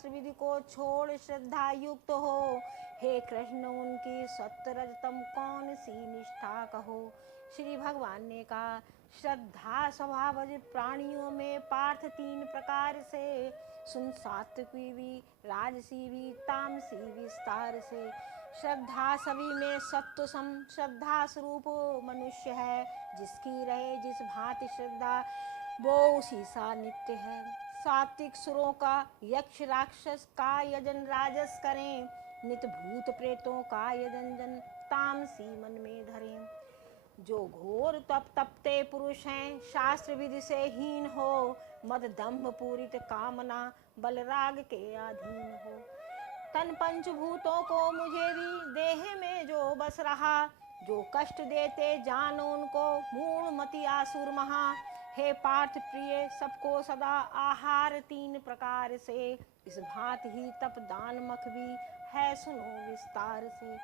शास्त्र विधि को छोड़ श्रद्धा युक्त हो। हे कृष्ण उनकी सत्य रजतम कौन सी निष्ठा कहो। श्री भगवान ने कहा, श्रद्धा स्वभावज प्राणियों में पार्थ तीन प्रकार से सुन, सात्विकी भी, राजसी भी, तामसी विस्तार से। श्रद्धा सभी में सत्व सम श्रद्धा स्वरूप मनुष्य है। जिसकी रहे जिस भांति श्रद्धा वो उसी सा नित्य है। सात्विक सुरों का यक्ष राक्षस का यजन राजस करें, नित भूत प्रेतों का यजन जन तामसी मन में धरें। जो घोर तप तपते पुरुष हैं, शास्त्र विधि से हीन हो, मद दंभ पूरित कामना बल राग के अधीन हो। तन पंचभूतों को मुझे भी देह में जो बस रहा, जो कष्ट देते जान उनको मूढ़ मति आसुर महा। हे पार्थ प्रिय सबको सदा आहार तीन प्रकार से, इस भांति ही तप दान मख भी है सुनो विस्तार से।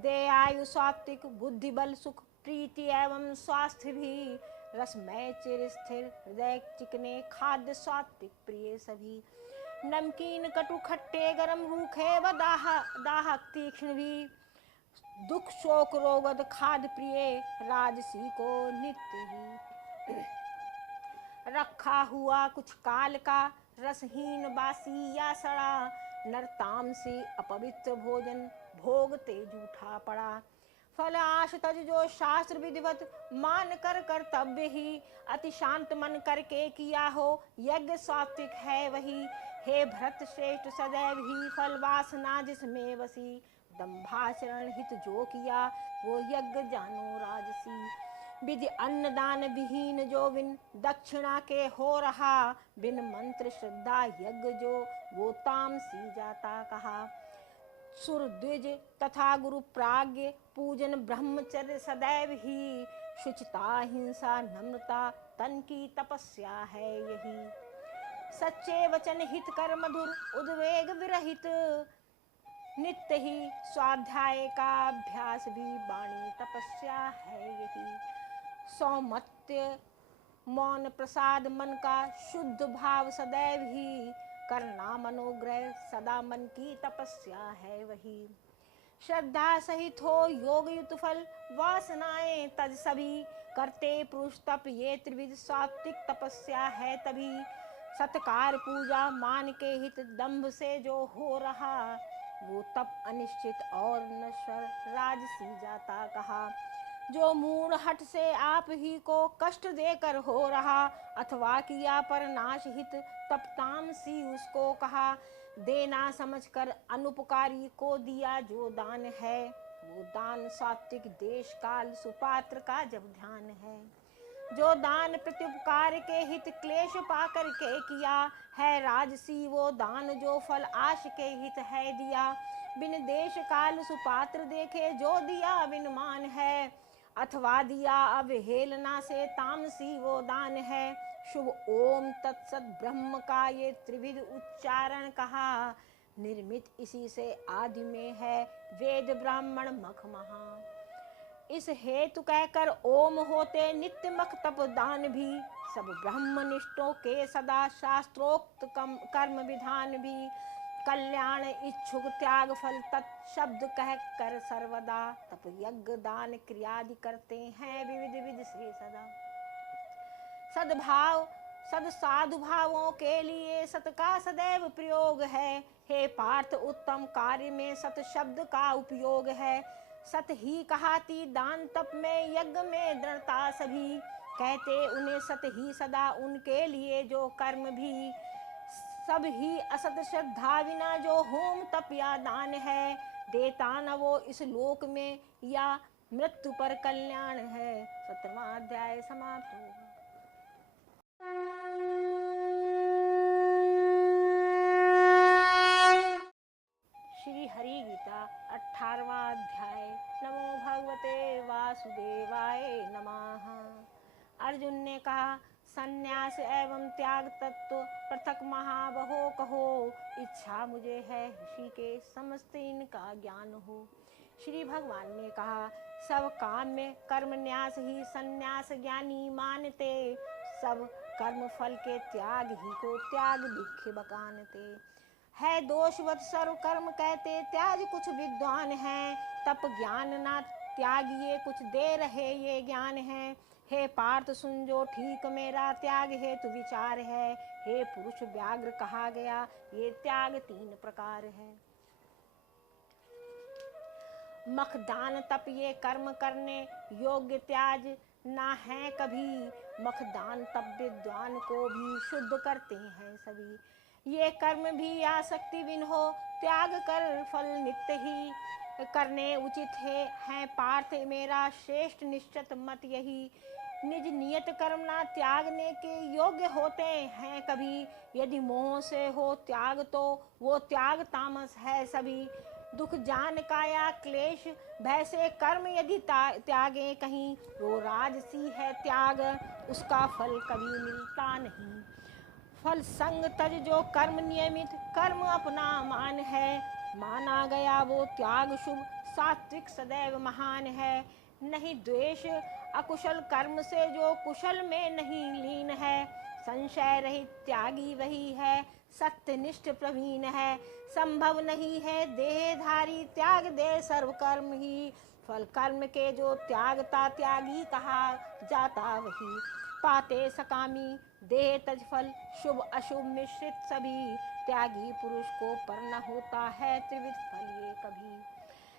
दे आयु सात्विक बुद्धि बल सुख प्रीति एवं स्वास्थ्य भी, रसमय चिर स्थिर हृदय चिकने खाद्य सात्विक प्रिय सभी। नमकीन कटु खट्टे गरम रूखे व दाहक तीक्ष्ण भी, दुख शोक रोगद खाद प्रिय राजसी को नित्य ही। रखा हुआ कुछ काल का रसहीन बासी या सड़ा, नरतामसी अपवित्र भोजन भोगते जूठा पड़ा। फल आश तज जो शास्त्र विधिवत मान कर कर्तव्य ही, अति शांत मन करके किया हो यज्ञ सात्विक है वही। हे भरत श्रेष्ठ सदैव ही फल वासना जिसमें बसी, दंभाचरण हित जो किया वो यज्ञ जानो राजसी। विधि अन्नदान विहीन जो बिन दक्षिणा के हो रहा, बिन मंत्र श्रद्धा यज्ञ जो वो तामसी जाता कहा। सुर द्विज तथा गुरु प्राज्ञ पूजन ब्रह्मचर्य सदैव ही, शुचिता हिंसा नम्रता तन की तपस्या है यही। सच्चे वचन हित कर मधुर उद्वेग विरहित, नित्य ही स्वाध्याय का अभ्यास भी वाणी तपस्या है यही। सौमत्य मौन प्रसाद मन का शुद्ध भाव सदैव ही, करना मनोग्रह सदा मन की तपस्या है वही। श्रद्धा सहित हो योग युत फल वासनाएं तज सभी, करते पुरुष तप ये त्रिविध सात्विक तपस्या है तभी। सत्कार पूजा मान के हित दंभ से जो हो रहा, वो तप अनिश्चित और नश्वर राजसी जाता कहा। जो मूढ़ हट से आप ही को कष्ट देकर हो रहा, अथवा किया पर नाश हित तप तामसी उसको कहा। देना समझकर अनुपकारी को दिया जो दान है, वो दान सात्विक देश काल सुपात्र का जब ध्यान है। जो दान प्रत्युपकार के हित क्लेश पाकर के किया है राजसी, वो दान जो फल आश के हित है दिया। बिन देश काल सुपात्र देखे जो दिया बिन मान है, अथवा दिया अवहेलना से तामसी वो दान है। शुभ ओम तत्सत ब्रह्म का ये त्रिविध उच्चारण कहा, निर्मित इसी से आदि में है वेद ब्राह्मण मख महा। इस हेतु कहकर ओम होते नित्य मख तप दान भी, सब ब्रह्मनिष्ठों के सदा शास्त्रोक्त कर्म विधान भी। कल्याण इच्छुक त्याग फल तत्शब्द कह कर सर्वदा, तप यज्ञ दान क्रियादि करते हैं विविध विधि से सदा। सद्भाव सद साधु भावों के लिए सत का सदैव प्रयोग है। हे पार्थ उत्तम कार्य में सत शब्द का उपयोग है। सत ही कहाती दान तप में यज्ञ में दृढ़ता सभी, कहते उन्हें सत ही सदा उनके लिए जो कर्म भी। सब ही असत श्रद्धा विना जो होम तप या दान है, देता न वो इस लोक में या मृत्यु पर कल्याण है। 17वां अध्याय समाप्त हुआ। श्री हरि गीता 18वां अध्याय। नमो भगवते वासुदेवाय नमः। अर्जुन ने कहा, संन्यास एवं त्याग तत्व पृथक महाबहो कहो। इच्छा मुझे है ऋषि के समस्त इनका ज्ञान हो। श्री भगवान ने कहा, सब काम में कर्म न्यास ही संन्यास ज्ञानी मानते, सब कर्म फल के त्याग ही को त्याग दुख बकानते। है दोषवत सर्व कर्म कहते त्याज कुछ विद्वान हैं, तप ज्ञान ना त्यागिए कुछ दे रहे ये ज्ञान है। हे पार्थ सुन जो ठीक मेरा त्याग हेतु विचार है, हे पुरुष व्याघ्र कहा गया ये त्याग 3 प्रकार है। मखदान तप ये कर्म करने योग्य त्याज ना है कभी, मखदान तप विद्वान को भी शुद्ध करते हैं सभी। ये कर्म भी आसक्ति बिन हो त्याग कर फल नित्य ही करने उचित है पार्थ मेरा श्रेष्ठ निश्चित मत यही। निज नियत कर्म ना त्यागने के योग्य होते हैं कभी, यदि मोह से हो त्याग तो वो त्याग तामस है सभी। दुख जान काया क्लेश भय से कर्म यदि त्यागे कहीं, वो राजसी है त्याग उसका फल कभी मिलता नहीं। फल संग तज जो कर्म नियमित कर्म अपना मान है, माना गया वो त्याग शुभ सात्विक सदैव महान है। नहीं द्वेष अकुशल कर्म से जो कुशल में नहीं लीन है, संशय रहित त्यागी वही है सत्यनिष्ठ प्रवीण है। संभव नहीं है देहधारी त्याग दे सर्व कर्म ही, फल कर्म के जो त्यागता त्यागी कहा जाता वही। पाते सकामी देह तज फल शुभ अशुभ मिश्रित सभी, त्यागी पुरुष को पर न होता है त्रिविध फल ये कभी।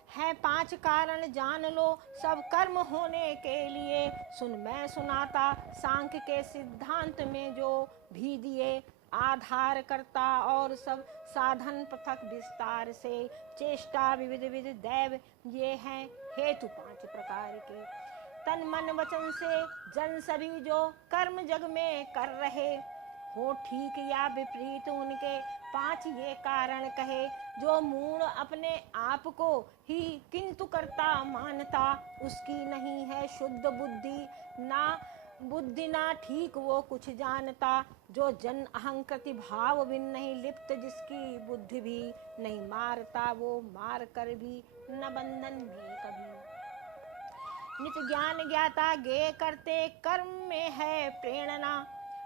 है 5 कारण जान लो सब कर्म होने के लिए, सुन मैं सुनाता सांख्य के सिद्धांत में जो भी दिए। आधार करता और सब साधन पृथक विस्तार से, चेष्टा विविध विध दैव ये हैं हेतु 5 प्रकार के। तन मन वचन से जन सभी जो कर्म जग में कर रहे, हो ठीक या विपरीत उनके 5 ये कारण कहे। जो मूढ़ अपने आप को ही किंतु करता मानता, उसकी नहीं है शुद्ध बुद्धि ना ठीक वो कुछ जानता। जो जन अहंकृति भाव बिन नहीं लिप्त, जिसकी बुद्धि भी नहीं मारता, वो मार कर भी न बंधन में कभी। नित ज्ञान ज्ञाता गे करते कर्म में है प्रेरणा,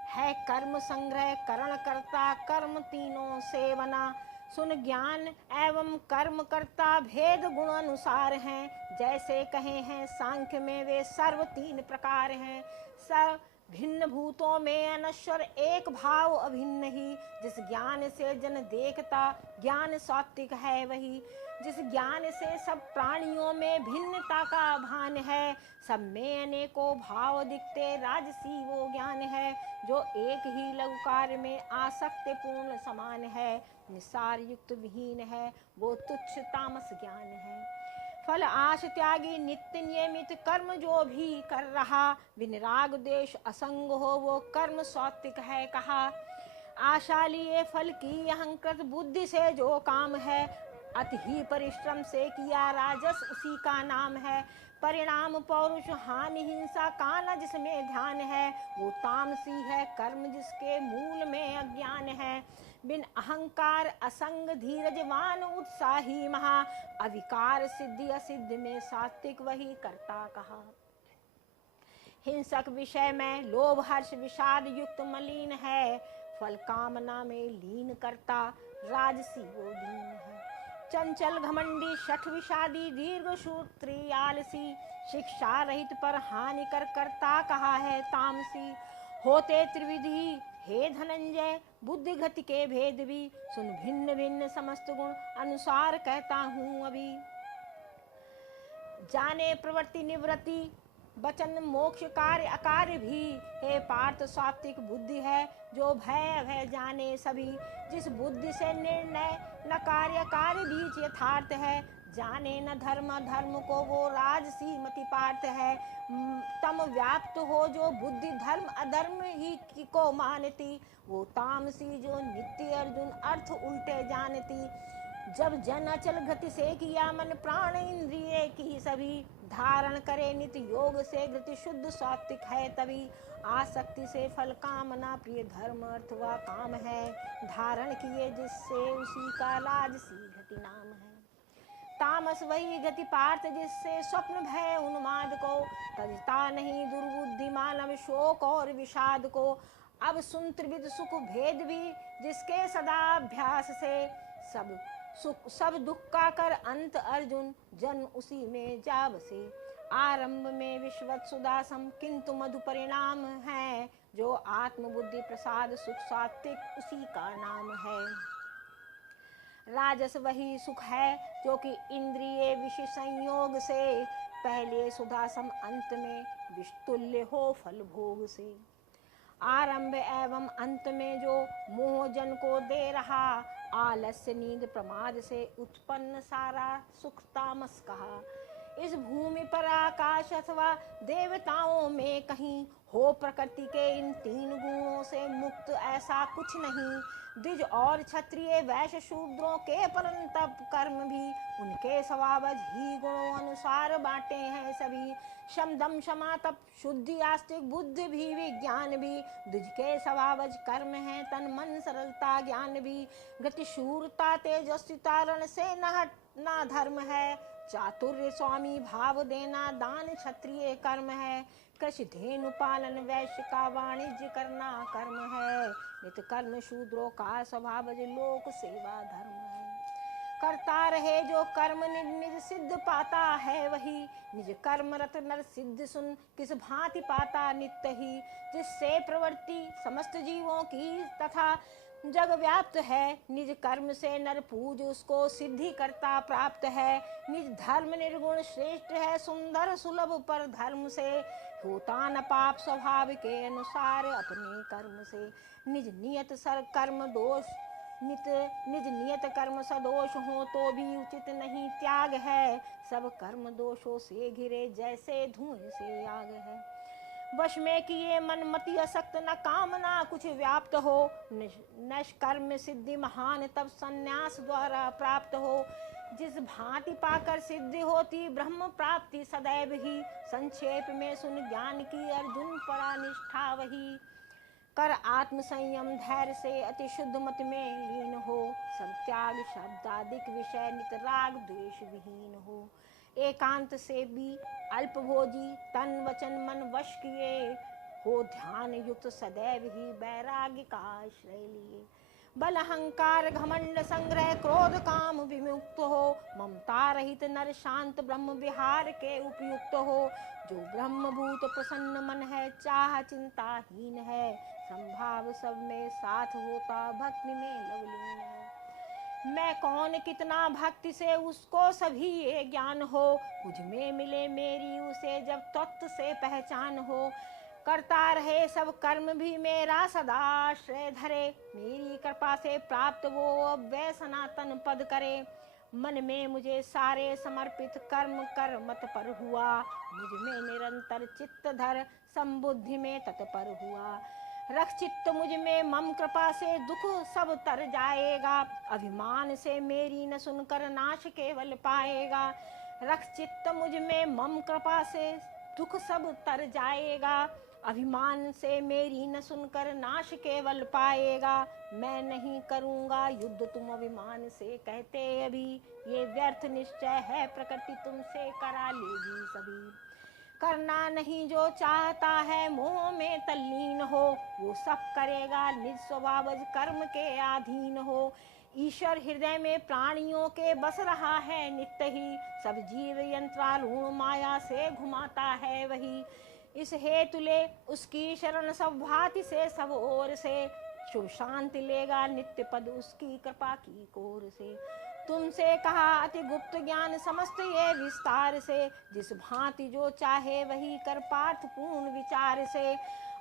है कर्म संग्रह करण करता कर्म तीनों से बना। सुन ज्ञान एवं कर्म करता भेद गुण अनुसार हैं, जैसे कहे हैं सांख्य में वे सर्व 3 प्रकार हैं। सर्व भिन्न भूतों में अनश्वर एक भाव अभिन्न ही, जिस ज्ञान से जन देखता ज्ञान सात्विक है वही। जिस ज्ञान से सब प्राणियों में भिन्नता का भान है, सब में अनेकों भाव दिखते राजसी वो ज्ञान है। जो एक ही लघुकार में आसक्त पूर्ण समान है, निसार युक्त विहीन है वो तुच्छ तामस ज्ञान है। फल आश त्यागी नित्य नियमित कर्म जो भी कर रहा, बिन राग देश असंग हो वो कर्म सात्विक है कहा। आशा लिए फल की अहंकृत बुद्धि से जो काम है, अति ही परिश्रम से किया राजस उसी का नाम है। परिणाम पौरुष हानि हिंसा का न जिसमें ध्यान है, वो तामसी है कर्म जिसके मूल में अज्ञान है। बिन अहंकार असंग धीरजवान उत्साही महा, अविकार सिद्धि असिद्ध में सात्विक वही करता कहा। हिंसक विषय में लोभ हर्ष विषाद युक्त मलिन है, फल कामना में लीन करता राजसी वो दीन है। चंचल घमंडी शठ विषादी दीर्घ सूत्री आलसी, शिक्षा रहित पर हानि कर करता कहा है तामसी। होते त्रिविधि हे धनंजय बुद्धि गति के भेद भी, सुन भिन्न भिन्न समस्त गुण अनुसार कहता हूँ अभी। जाने प्रवृत्ति निवृत्ति वचन मोक्ष कार्य अकार्य भी, हे पार्थ सात्विक बुद्धि है जो भय अभय जाने सभी। जिस बुद्धि से निर्णय न कार्य कार्य बीच यथार्थ है, जाने न धर्म धर्म को वो राजसी मति पार्थ है। तम व्याप्त हो जो बुद्धि धर्म अधर्म ही को मानती, वो तामसी जो नित्य अर्जुन अर्थ उल्टे जानती। जब जन अचल गति से किया मन प्राण इंद्रिय की सभी, धारण करे नित्य योग से गति शुद्ध सात्विक है तभी। आसक्ति से फल कामना प्रिय धर्म अर्थ व काम है, धारण किए जिससे उसी का राजसी गति नाम है। तामस वही गति पार्थ जिससे स्वप्न भय उन्माद को, तजता नहीं दुर्बुद्धि मानव शोक और विषाद को। अब सुन त्रिविध सुख भेद भी जिसके सदा अभ्यास से, सब दुख का कर अंत अर्जुन जन उसी में जा बसे। आरंभ में विश्वत सुदासम किंतु मधु परिणाम है, जो आत्म बुद्धि प्रसाद सुख सात्विक उसी का नाम है। राजस वही सुख है जो कि इंद्रिय विषय संयोग से, पहले सुदासम अंत में विस्तुल्य हो फल भोग से। आरंभ एवं अंत में जो मोह जन को दे रहा, आलस्य नींद प्रमाद से उत्पन्न सारा सुख तामस कहा। इस भूमि पर आकाश अथवा देवताओं में कहीं हो प्रकृति के इन तीन गुणों से मुक्त ऐसा कुछ नहीं। द्विज और क्षत्रिय वैश्य शूद्रों के परंतप कर्म भी उनके स्वभावज ही गुणों अनुसार बांटे हैं सभी। शम दम क्षमा तप शुद्धि आस्तिक बुद्धि भी विज्ञान भी, द्विज के स्वभावज कर्म है तन मन सरलता ज्ञान भी। गति शूरता तेजस्विता रण से न हटना धर्म है, चातुर्य स्वामी भाव देना दान क्षत्रिय कर्म है। कृषि धेनु पालन वैश्य का वाणिज्य करना कर्म है, नित कर्म शूद्रों का स्वभाव लोक सेवा धर्म है। करता रहे जो कर्म निज निज सिद्ध पाता है वही, निज कर्म रत नर सिद्ध सुन किस भांति पाता नित्य ही। जिससे प्रवृत्ति समस्त जीवों की तथा जग व्याप्त है, निज कर्म से नर पूज उसको सिद्धि करता प्राप्त है। निज धर्म निर्गुण श्रेष्ठ है सुंदर सुलभ पर धर्म से, होता न पाप स्वभाव के अनुसार अपने कर्म से। निज नियत सर कर्म दोष निज नियत कर्म सदोष हो तो भी उचित नहीं त्याग है, सब कर्म दोषों से घिरे जैसे धुएं से आग है। वश में किए मन मति असक्त न कामना कुछ व्याप्त हो, निष्कर्म सिद्धि महान तब संन्यास द्वारा प्राप्त हो। जिस भांति पाकर सिद्धि होती ब्रह्म प्राप्ति सदैव ही, संक्षेप में सुन ज्ञान की अर्जुन परा निष्ठा वही। कर आत्म संयम धैर्य से अति शुद्ध मत में लीन हो, सब त्याग शब्दादिक विषय नित राग द्वेष विहीन हो। एकांत से भी अल्पभोजी तन वचन मन वश किए, हो ध्यान युक्त सदैव ही वैराग्य का आश्रय लिए। बल अहंकार घमंड संग्रह क्रोध काम विमुक्त हो, ममता रहित नर शांत ब्रह्म विहार के उपयुक्त हो। जो ब्रह्मभूत प्रसन्न मन है चाह चिंताहीन है, संभाव सब में साथ होता भक्ति में लवलीन है। मैं कौन कितना भक्ति से उसको सभी ये ज्ञान हो, मुझ में मिले मेरी उसे जब तत्व से पहचान हो। करता रहे सब कर्म भी मेरा सदा आश्रय धरे, मेरी कृपा से प्राप्त वो अव्यय सनातन पद करे। मन में मुझे सारे समर्पित कर्म कर मत पर हुआ, मुझ में निरंतर चित्त धर संबुद्धि में तत्पर हुआ। रख चित्त मुझ में मम कृपा से दुख सब तर जाएगा, अभिमान से मेरी न सुनकर नाश केवल पाएगा। रख चित्त मुझ में मम कृपा से दुख सब तर जाएगा, अभिमान से मेरी न सुनकर नाश केवल पाएगा। मैं नहीं करूँगा युद्ध तुम अभिमान से कहते अभी, ये व्यर्थ निश्चय है प्रकृति तुमसे करा लेगी सभी। करना नहीं जो चाहता है मोह में तल्लीन हो, वो सब करेगा निज स्वभावज कर्म के अधीन हो। ईश्वर हृदय में प्राणियों के बस रहा है नित्य ही, सब जीव यंत्रारूढ़ माया से घुमाता है वही। इस हेतु ले उसकी शरण सब भांति से सब ओर से, शुभ शांति लेगा नित्य पद उसकी कृपा की कोर से। तुमसे कहा अति गुप्त ज्ञान समस्त ये विस्तार से, जिस भांति जो चाहे वही कर पार्थ पूर्ण विचार से।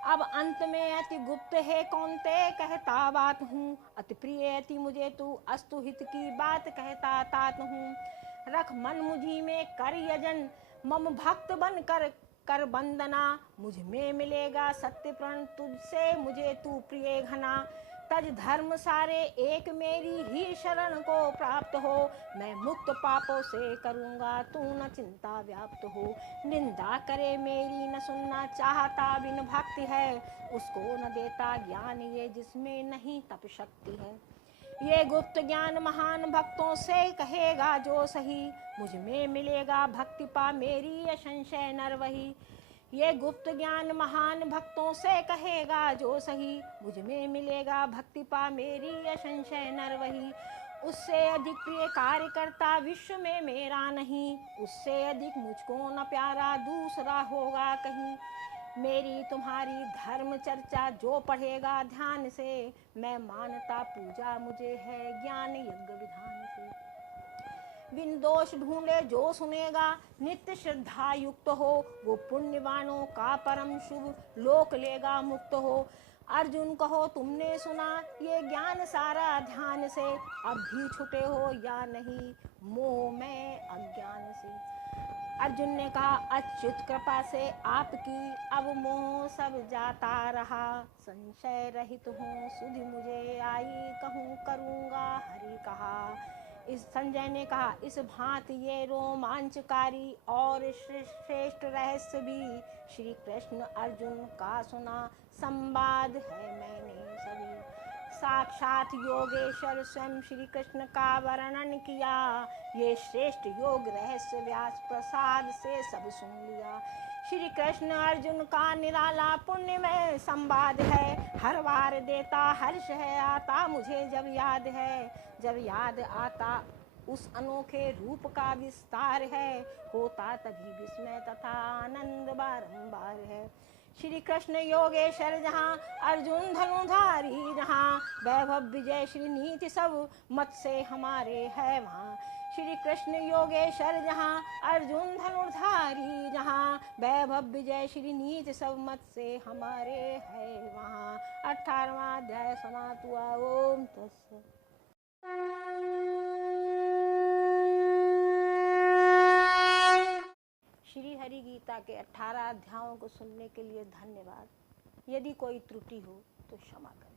अब अंत में अति गुप्त है कौनते कहता बात हूँ, अति प्रिय अति मुझे तू अस्तु हित की बात कहता तात हूँ। रख मन मुझी में कर यजन मम भक्त बन कर बंदना, मुझ में मिलेगा सत्य प्रण तुझसे मुझे तू प्रिय घना। तज धर्म सारे एक मेरी ही शरण को प्राप्त हो, मैं मुक्त पापों से करूँगा तू न चिंता व्याप्त हो। निंदा करे मेरी न सुनना चाहता बिन भक्ति है, उसको न देता ज्ञान ये जिसमें नहीं तप शक्ति है। ये गुप्त ज्ञान महान भक्तों से कहेगा जो सही, मुझ में मिलेगा भक्ति पा मेरी असंशय नर वही। ये गुप्त ज्ञान महान भक्तों से कहेगा जो सही, मुझ में मिलेगा भक्ति पा मेरी असंशय नर वही। उससे अधिक प्रिय कार्य करता विश्व में मेरा नहीं, उससे अधिक मुझको न प्यारा दूसरा होगा कहीं। मेरी तुम्हारी धर्म चर्चा जो पढ़ेगा ध्यान से, मैं मानता पूजा मुझे है ज्ञान यज्ञ विधान से। बिन दोष ढूंढे जो सुनेगा नित्य श्रद्धा युक्त हो, वो पुण्यवानों का परम शुभ लोक लेगा मुक्त हो। अर्जुन कहो तुमने सुना ये ज्ञान सारा ध्यान से, अब भी छुटे हो या नहीं मोह में अज्ञान से। अर्जुन ने कहा अच्युत कृपा से आपकी, अब मोह सब जाता रहा। संशय रहित हूँ सुधि मुझे आई, कहूँ करूँगा हरि कहा। इस संजय ने कहा इस भांति ये रोमांचकारी और श्रेष्ठ रहस्य भी, श्री कृष्ण अर्जुन का सुना संवाद है मैंने सभी। साक्षात योगेश्वर स्वयं श्री कृष्ण का वर्णन किया, ये श्रेष्ठ योग रहस्य व्यास प्रसाद से सब सुन लिया। श्री कृष्ण अर्जुन का निराला पुण्य में संवाद है, हर बार देता हर्ष है आता मुझे जब याद है। जब याद आता उस अनोखे रूप का विस्तार है, होता तभी विस्मय तथा आनंद बारंबार है। श्री कृष्ण योगेश्वर जहाँ अर्जुन धनुधारी जहाँ, वैभव विजय श्री नीति सब मत से हमारे है वहाँ। श्री कृष्ण योगेश्वर जहाँ अर्जुन धनुर्धारी जहाँ, वैभव विजय श्री नीति सब मत से हमारे है वहाँ। 18वां अध्याय समाप्त हुआ। ओम तत्सत। श्री हरि गीता के 18 अध्यायों को सुनने के लिए धन्यवाद। यदि कोई त्रुटि हो तो क्षमा करें।